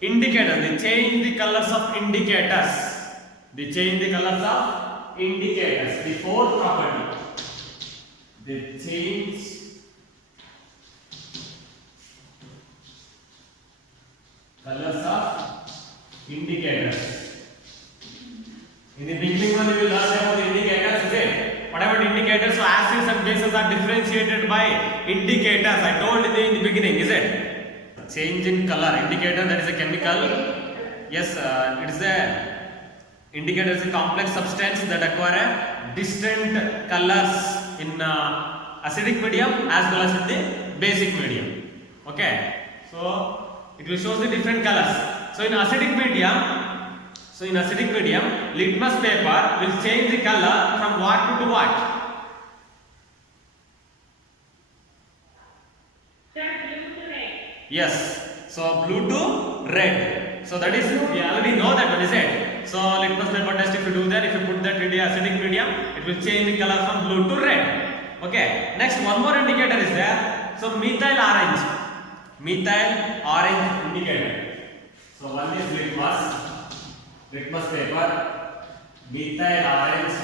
Indicators. They change the colors of indicators. They change the colors of indicators. The fourth property. They change colors of indicators. In the beginning one you will learn about the indicators, is it? What about indicators? So acids and bases are differentiated by indicators. I told you in the beginning, is it? Change in color. Indicator, that is a chemical. Yes, it is a indicator is a complex substance that acquire distant colors in acidic medium as well as in the basic medium. Okay, so it will show the different colors. So in acidic medium, litmus paper will change the color from what to what? Yes, so blue to red. So that is, we already know that one, is it? So litmus paper test, if you do that, if you put that in the acidic medium, it will change the color from blue to red. Okay, next one more indicator is there. So methyl orange indicator. So one is litmus paper, methyl orange,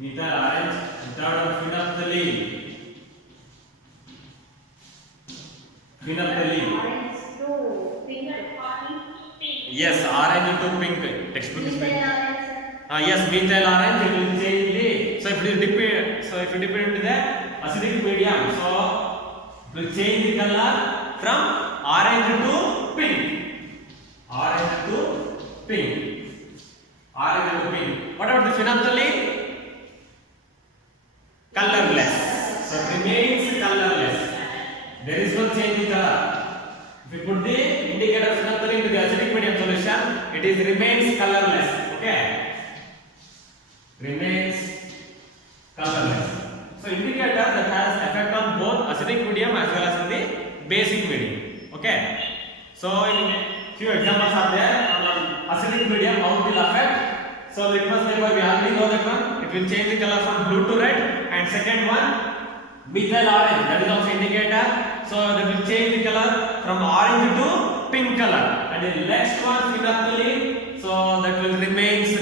and third one phenolphthalein. Yes, orange into pink. Textbook is pink. Yes, methyl orange. It will change the. So if you dip it into the acidic medium, so it will change the color from orange to pink. What about the phenolphthalein? Colorless. So it remains colorless. There is no change in color. If you put the indicator phenolphthalein into the acidic medium solution, it remains colorless. Okay. Remains colorless. So indicator that has effect on both acidic medium as well as in the basic medium. Okay. So in few examples are there on acidic medium how it will affect. So litmus paper, we already know that one. It will change the color from blue to red. And second one, methyl orange, that is also indicator. So that will change the color from orange to pink color. And the next one, phenolphthalein, so that will remains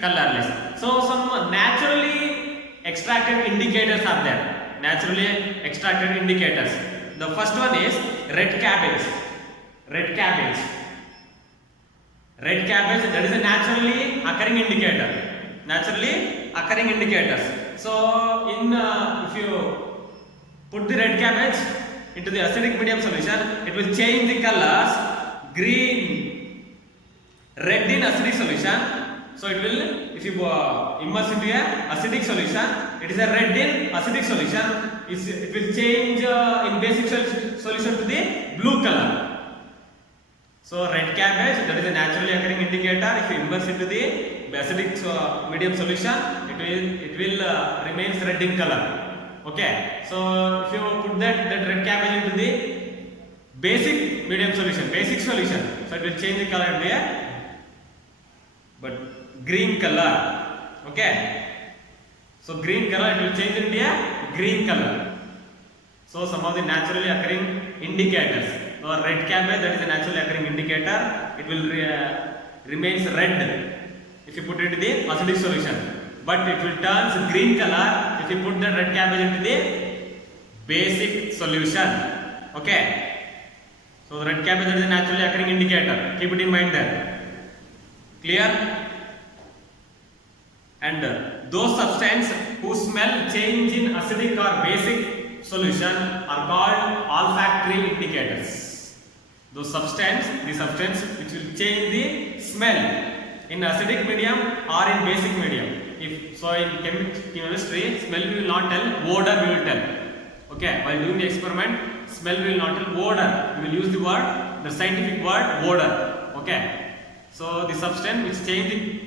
colorless. So some naturally extracted indicators are there. The first one is red cabbage. Red cabbage, that is a naturally occurring indicator. So if you put the red cabbage into the acidic medium solution, it will change the colors green, red in acidic solution. So it will, if you immerse into a acidic solution, it is a red in acidic solution. It will change in basic solution to the blue color. So red cabbage, that is a naturally occurring indicator. If you immerse into the acidic medium solution, it will remains red in color. Okay. So if you put that red cabbage into the basic solution, so it will change the color into a green color. Okay. So green color, it will change into a green color. So some of the naturally occurring indicators. So red cabbage, that is a naturally occurring indicator. It will remains red if you put it in the acidic solution, but it will turn green color if you put the red cabbage into the basic solution. Okay. So the red cabbage, that is a naturally occurring indicator. Keep it in mind there. Clear? And those substances whose smell change in acidic or basic solution are called olfactory indicators. The substance which will change the smell in acidic medium or in basic medium. If so, in chemistry, smell will not tell, odor will tell. Okay, while doing the experiment, smell will not tell, odor. We will use the scientific word odor. Okay, so the substance which change the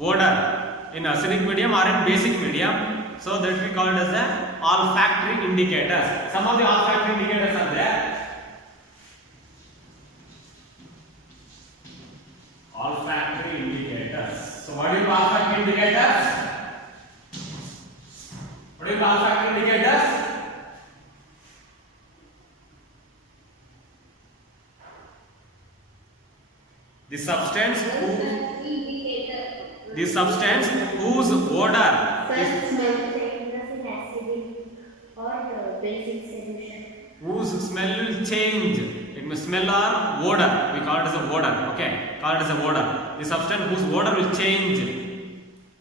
odor in acidic medium or in basic medium, so that we call it as the olfactory indicators. Some of the olfactory indicators are there. Olfactory indicators. So what is olfactory indicators? What is olfactory indicators? The substance whose odor is whose smell will change. It may smell or odor. We call it as a odor. Okay, call it as a odor. The substance whose odor will change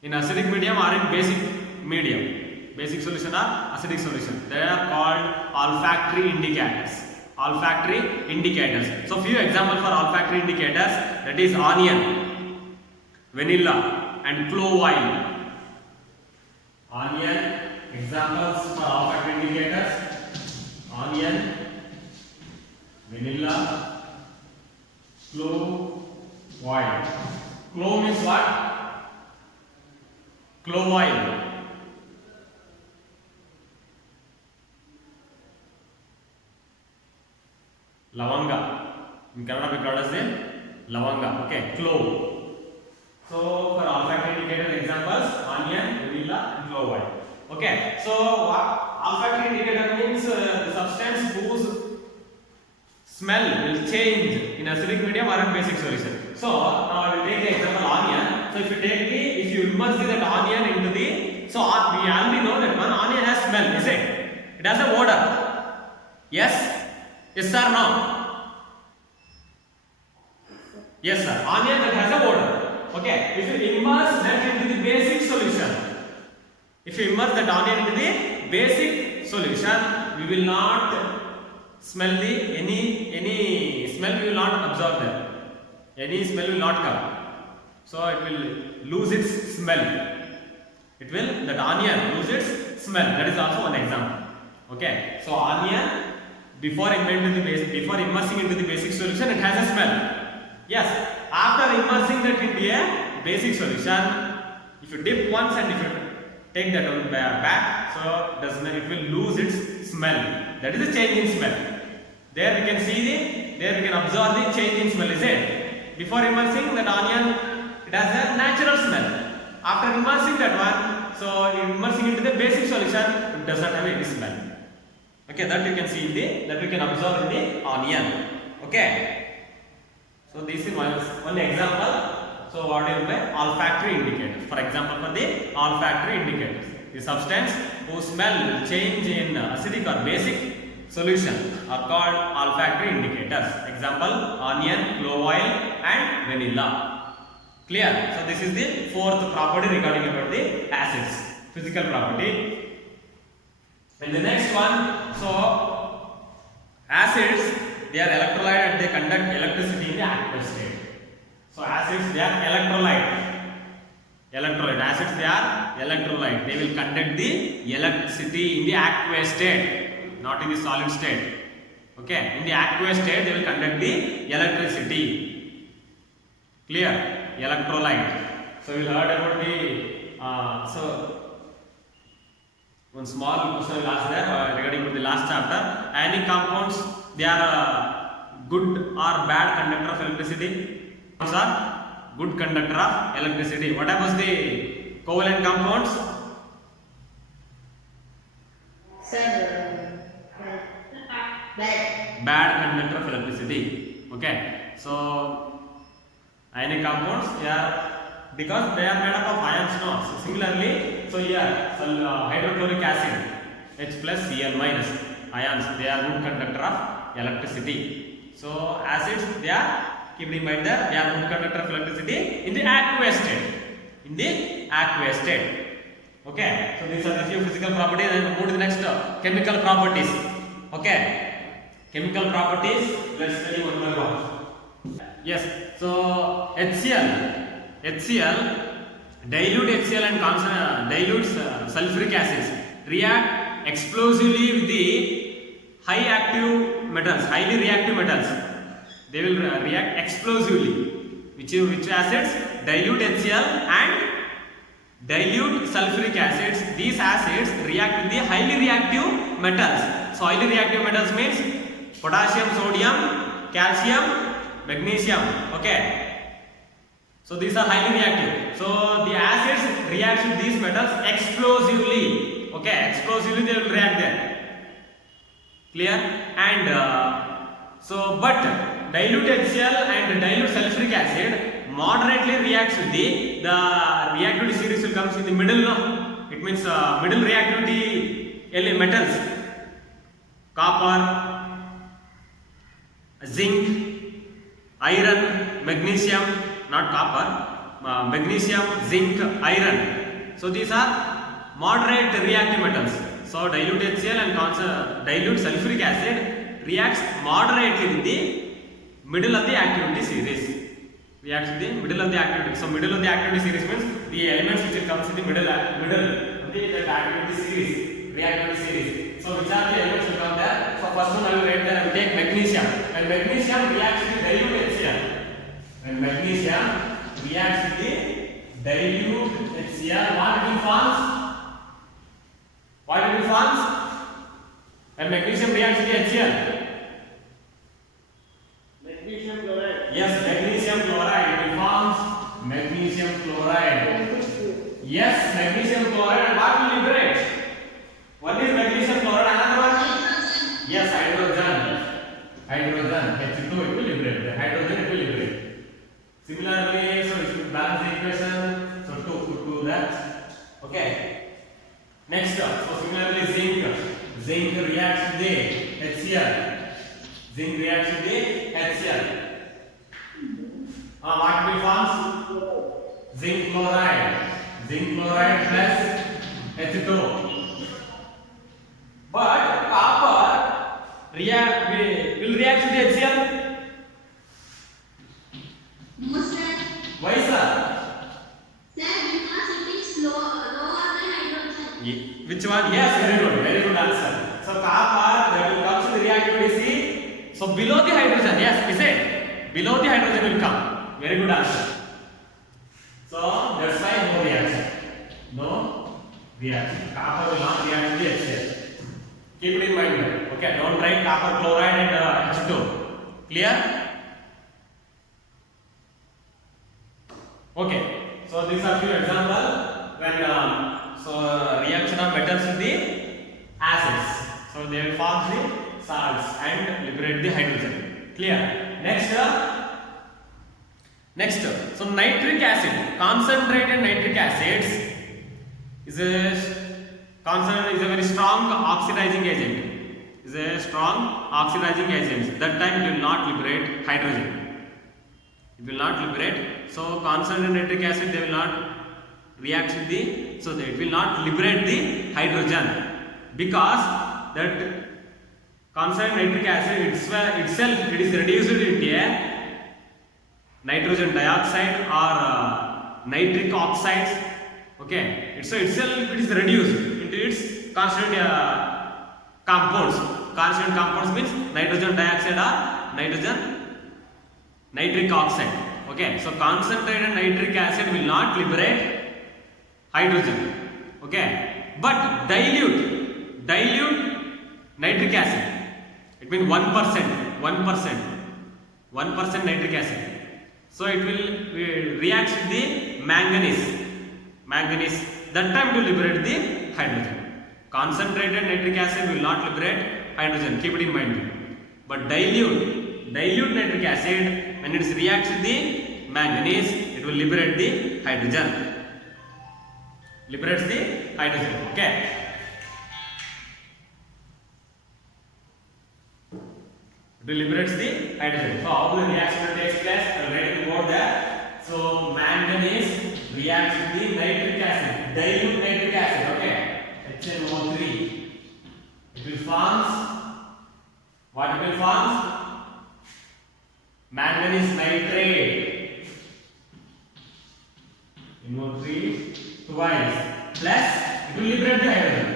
in acidic medium or in basic medium. Basic solution or acidic solution. They are called olfactory indicators. Olfactory indicators. So few examples for olfactory indicators, that is onion, vanilla and clove oil. Onion, examples for olfactory indicators: onion, vanilla, clove oil. Clove means what? Clove oil. Lavanga. In Kannada we call it as lavanga. Okay, clove. So for olfactory indicator examples: onion, vanilla, and clove oil. Okay. So olfactory indicator means the substance whose smell will change in acidic medium or in basic solution. So now I will take the example onion. So if you immerse that onion into the, so we already know that one onion has smell, is it? It has a odor. Yes. Yes sir, no? Yes sir, onion that has a odor. Okay, if you immerse that into the basic solution, if you immerse that onion into the basic solution, we will not smell the any smell, we will not absorb that. Any smell will not come. So it will lose its smell. That onion lose its smell. That is also one example. Okay, so onion, before immersing into the basic solution, it has a smell. Yes, after immersing that into a basic solution, if you dip once and if you take that one back, so it will lose its smell. That is a change in smell. There we can observe the change in smell, is it? Before immersing that onion, it has a natural smell. After immersing that one, so immersing into the basic solution, it does not have any smell. Okay, that you can see that we can observe in the onion. Okay, so this is one example. So what do you mean by olfactory indicators? For example, for the olfactory indicators, the substance whose smell will change in acidic or basic solution are called olfactory indicators. Example: onion, clove oil and vanilla. Clear? So this is the fourth property regarding about the acids, physical property. And the next one, so acids, they are electrolyte and they conduct electricity in the aqueous state. So acids, they are electrolyte. Acids, they are electrolyte. They will conduct the electricity in the aqueous state, not in the solid state. Okay, in the aqueous state, they will conduct the electricity. Clear? Electrolyte. So we will heard about the one small question will ask there regarding the last chapter. Ionic compounds, they are good or bad conductor of electricity? Those are good conductor of electricity. What about the covalent compounds? Sir, bad conductor of electricity. Okay, so ionic compounds, because they are made up of ions. No, so similarly, so here hydrochloric acid, H plus Cl minus ions, they are good conductor of electricity. So acids, they are, keep in mind that they are good conductor of electricity in the aqueous state. Okay, so these are the few physical properties, and move to the next chemical properties. Okay, chemical properties, let's study one by one. Yes, so HCl, dilute HCl and dilute sulfuric acids react explosively with the highly reactive metals. They will react explosively. Which acids? Dilute HCl and dilute sulfuric acids. These acids react with the highly reactive metals. So highly reactive metals means potassium, sodium, calcium, magnesium. Okay, so these are highly reactive. So the acids react with these metals explosively. Okay, explosively they will react there. Clear? And but dilute HCl and dilute sulfuric acid moderately reacts with the reactivity series will comes in the middle, no? It means middle reactivity metals, copper, zinc, iron, magnesium, not copper, magnesium, zinc, iron. So these are moderate reactive metals. So dilute HCl and dilute sulfuric acid reacts moderately with the middle of the activity series. Reacts with the middle of the activity. So middle of the activity series means the elements which comes in the middle of the activity series, reactivity series. So which are the elements will come there? So first one I will write there. I will take magnesium. And magnesium reacts with dilute HCl. And magnesium reacts with the dilute HCl. What it will forms? What it will forms? And magnesium reacts with the HCl. Magnesium chloride. Yes, magnesium chloride. It will forms magnesium chloride. Yes, magnesium chloride. And what will liberate? One is magnesium chloride. Another one? Yes, hydrogen. Hydrogen. H2 it will liberate. The hydrogen it will liberate. Similarly, so it will balance the equation. So to that. Okay. Next, so similarly zinc. Zinc reacts with the HCl. Zinc reacts with the HCl. What will forms? Zinc chloride. Zinc chloride plus H2. But copper will react with the HCl. No, sir. Why, sir? Sir, because it is lower than hydrogen. Which one? Yes, very good answer. So copper that will come to the reactivity C. So below the hydrogen, yes, we said below the hydrogen will come. Very good answer. So that's why no reaction. No reaction. Copper will not react with the HCl. Keep it in mind. Okay, don't write copper chloride and H2. Clear? Okay. So these are few examples when reaction of metals with the acids. So they will form the salts and liberate the hydrogen. Clear? Next. So nitric acid, concentrated nitric acids is a very strong oxidizing agent. Is a strong oxidizing agent. That time it will not liberate hydrogen. It will not liberate. So concentrated nitric acid they will not react with the, so that it will not liberate the hydrogen, because that concentrated nitric acid itself it is reduced into a nitrogen dioxide or nitric oxides. Okay, so itself it is reduced into its constituent compounds. Constituent compounds means nitrogen dioxide or nitric oxide. Okay, so concentrated nitric acid will not liberate hydrogen. Okay, but dilute nitric acid, it means 1% nitric acid. So it will react with the manganese. That time to liberate the hydrogen. Concentrated nitric acid will not liberate hydrogen. Keep it in mind. But dilute nitric acid, when it reacts with the manganese, it will liberate the hydrogen. Liberates the hydrogen. Okay. It will liberates the hydrogen. So how the reaction takes place? I will write the board there. So manganese reacts with the nitric acid, dilute nitric acid. Okay. HNO3. It will forms. What it will forms? Manganese nitrate. NO3 twice plus it will liberate the hydrogen.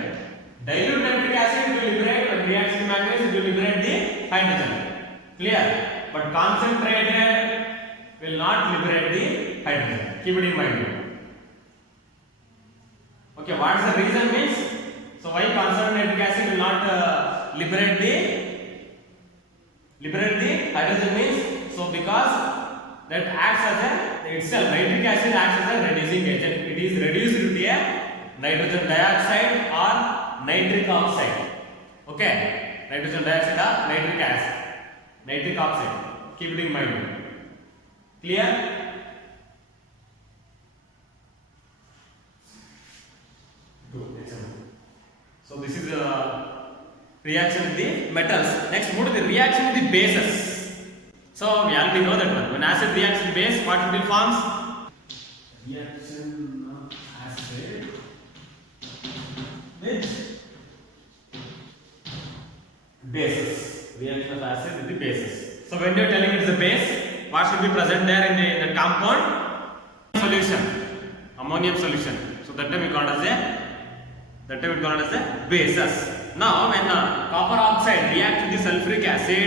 Dilute nitric acid it will liberate, when reacts with manganese it will liberate the hydrogen. Clear? But concentrated will not liberate the hydrogen. Keep it in mind. Okay, what is the reason means? So why concentrated nitric acid will not liberate the hydrogen means? So because that acts as a itself, nitric acid acts as a reducing agent. It is reduced to a nitrogen dioxide or nitric oxide. Okay, nitrogen dioxide or nitric oxide. Keep it in mind. Clear? Good. So this is a reaction with the metals. Next, move to the reaction with the bases. So we already know that one. When acid reacts with base, what will forms? Reaction of acid with bases. Reaction of acid with the bases. So when you are telling it is a base, what should be present there in the compound? Solution, ammonium solution. So that time we call it as a bases. Now when copper oxide reacts with the sulfuric acid,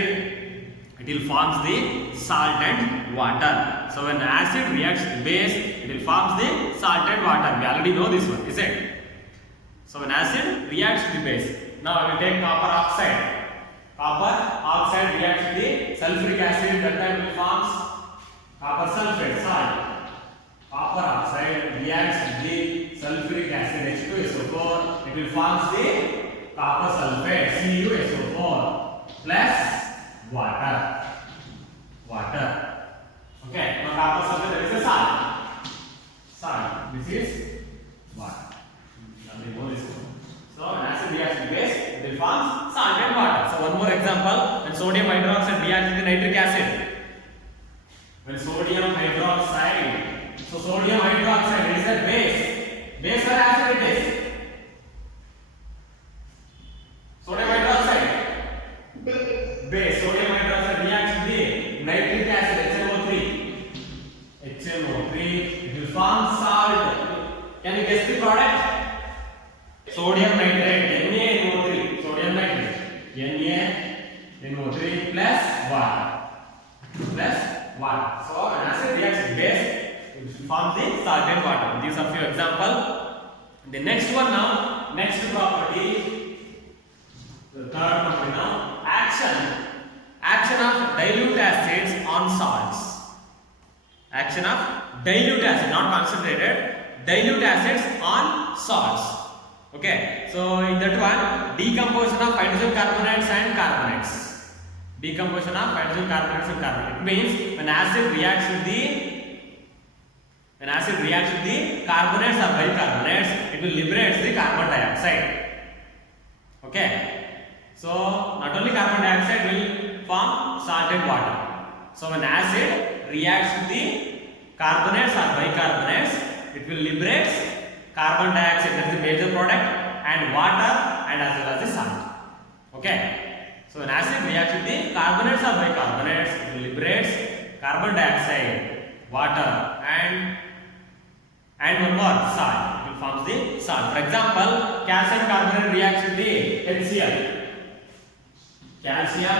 it will form the salt and water. So when acid reacts with base, it will form the salt and water. We already know this one, is it? So when acid reacts with the base. Now I will take copper oxide. Copper oxide reacts with the sulfuric acid. That time it forms copper sulfate, salt. Copper oxide reacts with the sulfuric acid H2SO4. It will form the copper sulfate CuSO4 plus water. Okay. Now copper sulfate, there is a salt. This is water. So when acid reacts with base, it will form salt and water. So one more example. When sodium hydroxide reacts with the nitric acid. When sodium hydroxide, so sodium hydroxide is a base. Base or acid it is? Sodium hydroxide. Base. Sodium hydroxide reacts with the nitric acid HNO3. It will form salt. Can you guess the product? Sodium nitrate, NaNO3. Sodium nitrate, NaNO3 plus water. So an acid reacts with base, it will form the salt and water. These are few examples. The next one now, next property, the third property now, action of dilute acids on salts. Action of dilute acid, not concentrated, dilute acids on salts. Okay, so in that one, decomposition of hydrogen carbonates and carbonates. Decomposition of hydrogen carbonates and carbonates. It means when acid reacts with the carbonates or bicarbonates, it will liberate the carbon dioxide. Okay, so not only carbon dioxide will form salt and water. So when acid reacts with the carbonates or bicarbonates, it will liberate carbon dioxide, that is the major product, and water, and as well as the salt. Okay, so when acid reacts with the carbonates or bicarbonates, it will liberate carbon dioxide, water, and one more, salt. It will form the salt. For example, calcium carbonate reacts with the HCl. Calcium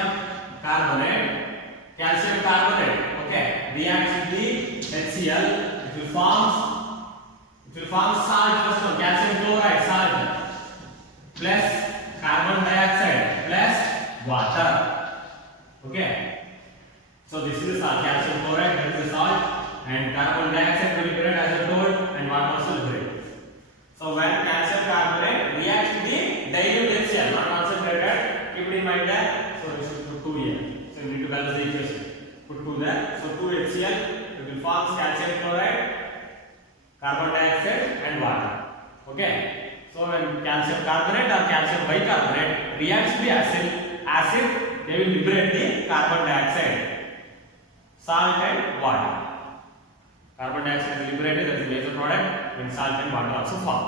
carbonate, okay, reacts with the HCl. It will form salt first one, calcium chloride, salt, plus carbon dioxide, plus water. Okay. So this is the salt, calcium chloride, that is the salt, and carbon dioxide will liberate as I told, and water also liberate. So when calcium carbonate reacts with the dilute HCl, not concentrated, keep it in mind that. So we should put 2 here. So we need to balance the equation. Put 2 there. So 2 HCl, it will form calcium chloride, carbon dioxide and water. Okay. So when calcium carbonate or calcium bicarbonate reacts with the acid, they will liberate the carbon dioxide, salt and water. Carbon dioxide is liberated, that is the major product, when salt and water also form.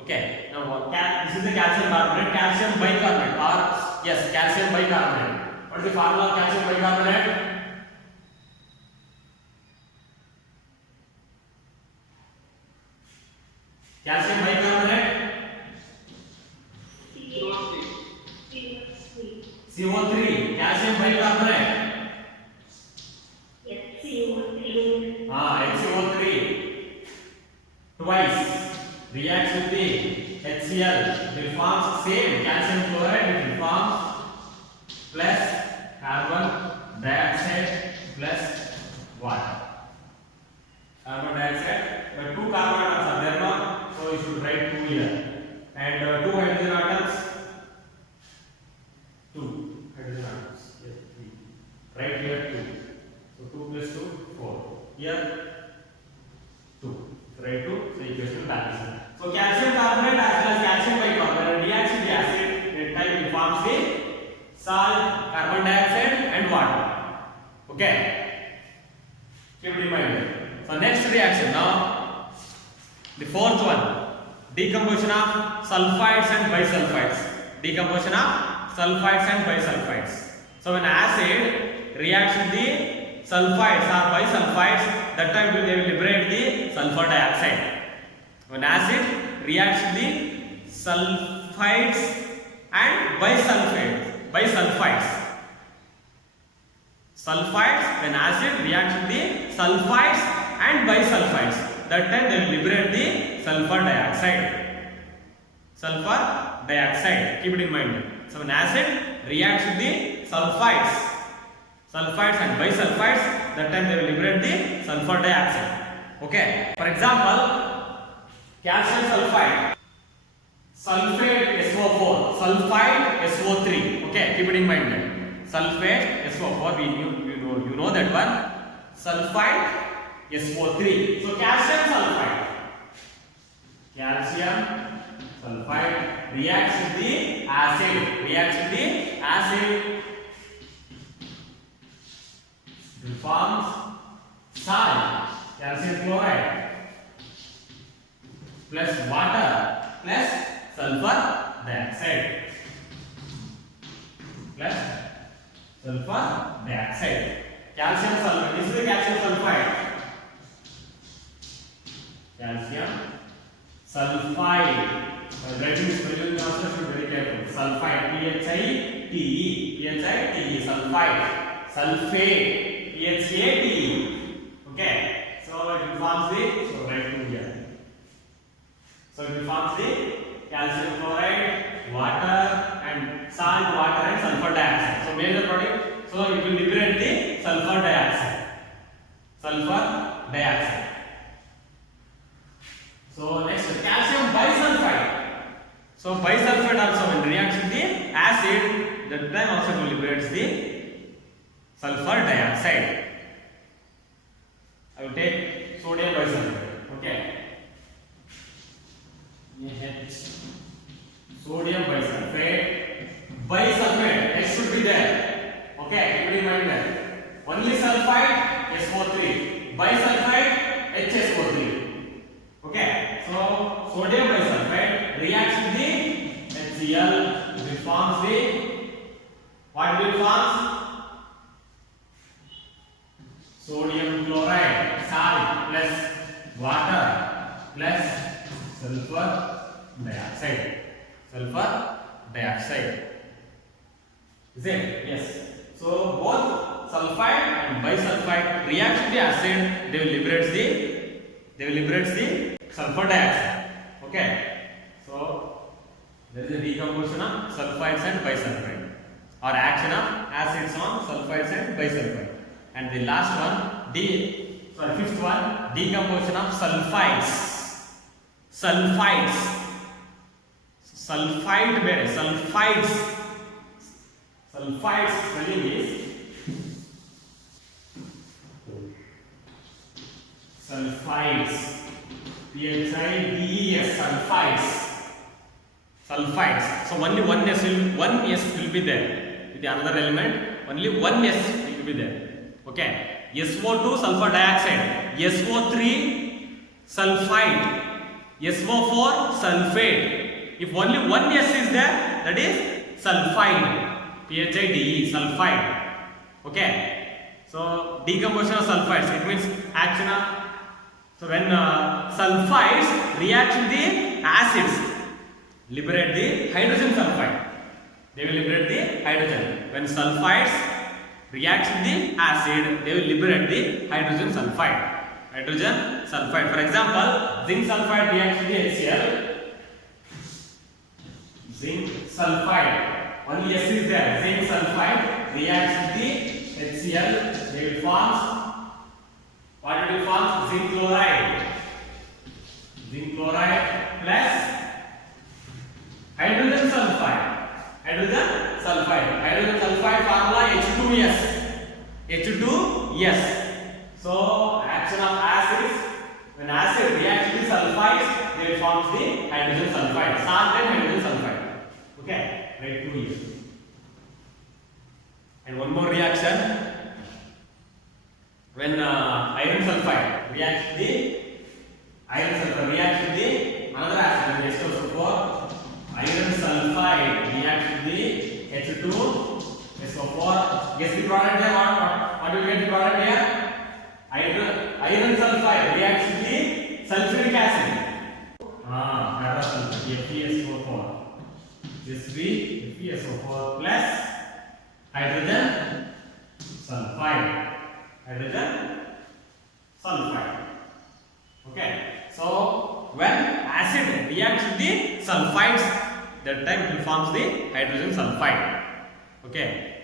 Okay. Now this is the calcium carbonate, calcium bicarbonate, or yes, calcium bicarbonate. What is the formula of calcium bicarbonate? Calcium bicarbonate, CO3, calcium bicarbonate, HCO3, twice, reacts with the HCl, it will form same calcium chloride, it will form plus carbon dioxide plus water. Carbon dioxide, but 2 carbon atoms are there now, so you should write 2 here, and 2 hydrogen atoms, 2 hydrogen atoms, yes, 3. salt, carbon dioxide and water. Okay, keep it in mind. So next reaction now, the fourth one, decomposition of sulfides and bisulfides. Decomposition of sulfides and bisulfides. So when acid reacts with the sulfides or bisulfides, that time they will liberate the sulfur dioxide. When acid reacts with the sulfides and bisulfides. Sulfides, when acid reacts with the sulfides and bisulfides, that time they will liberate the sulfur dioxide. Sulfur dioxide, keep it in mind. So when acid reacts with the sulfides and bisulfides, that time they will liberate the sulfur dioxide. Okay. For example, calcium sulfide, sulfate SO4, sulfide SO3. Okay, keep it in mind. Sulfate SO4, you know that one. Sulfide SO3. So calcium sulfide reacts with the acid, it forms salt, calcium chloride plus water plus sulfur dioxide. Calcium sulfide. This is the calcium sulfide. Writing spelling also should be very careful. Sulfide, PHITE, sulfide. Sulfate, PHATE. Okay. So it forms the, writing here. So it forms the calcium chloride, water and salt, water and sulfur dioxide. So major product. So it will liberate the sulfur dioxide. So next, calcium bisulfide. So bisulfide also when reacts with the acid, that time also will liberate the sulfur dioxide. I will take sodium bisulfide. Okay. Sodium bisulfate. Bisulfate, H should be there. Okay, keep it in mind that. Only sulfide, SO3. Bisulfide, HSO3. Okay, so sodium bisulfate reacts with the HCl, it forms the, what will form? Sodium chloride, salt plus water plus sulfur dioxide. Is it? Yes. So both sulfide and bisulfide react with the acid, they will liberate the sulfur dioxide. Okay. So there is a decomposition of sulfides and bisulfide, or action of acids on sulfides and bisulfide. And the last one, fifth one, decomposition of sulfides. Sulfides spelling is sulfides. PHIDES, sulfides. So only one S will be there. With the another element, only one S will be there. Okay. SO2 sulfur dioxide, SO3 sulfide, SO4 sulfate. If only one S is there, that is sulfide. PHIDE, sulfide. Okay. So decomposition of sulfides, it means action of, so when sulfides react with the acids, liberate the hydrogen sulfide. They will liberate the hydrogen. When sulfides react with the acid, they will liberate the hydrogen sulfide. For example, zinc sulfide reacts with the HCl. Zinc sulfide. Only S is there. Zinc sulfide reacts with the HCl. They will form, what it will form? Zinc chloride. Zinc chloride plus hydrogen sulfide. Hydrogen sulfide formula H2S. So action of acids. When acid reacts with sulfides, they will form the hydrogen sulfide. Salt and hydrogen sulfide. Okay, write 2 here. And one more reaction. When iron sulfide reacts with the iron sulfide reacts with the another acid, H2SO4. Iron sulfide reacts with the H2SO4. Guess the product here. What will get the product here? Iron sulfide reacts with the sulfuric acid. Ferrosulfate, FeSO4. This be FeSO4 plus hydrogen sulfide. Hydrogen sulfide. Okay. So when acid reacts with the sulfides, that time it forms the hydrogen sulfide. Okay.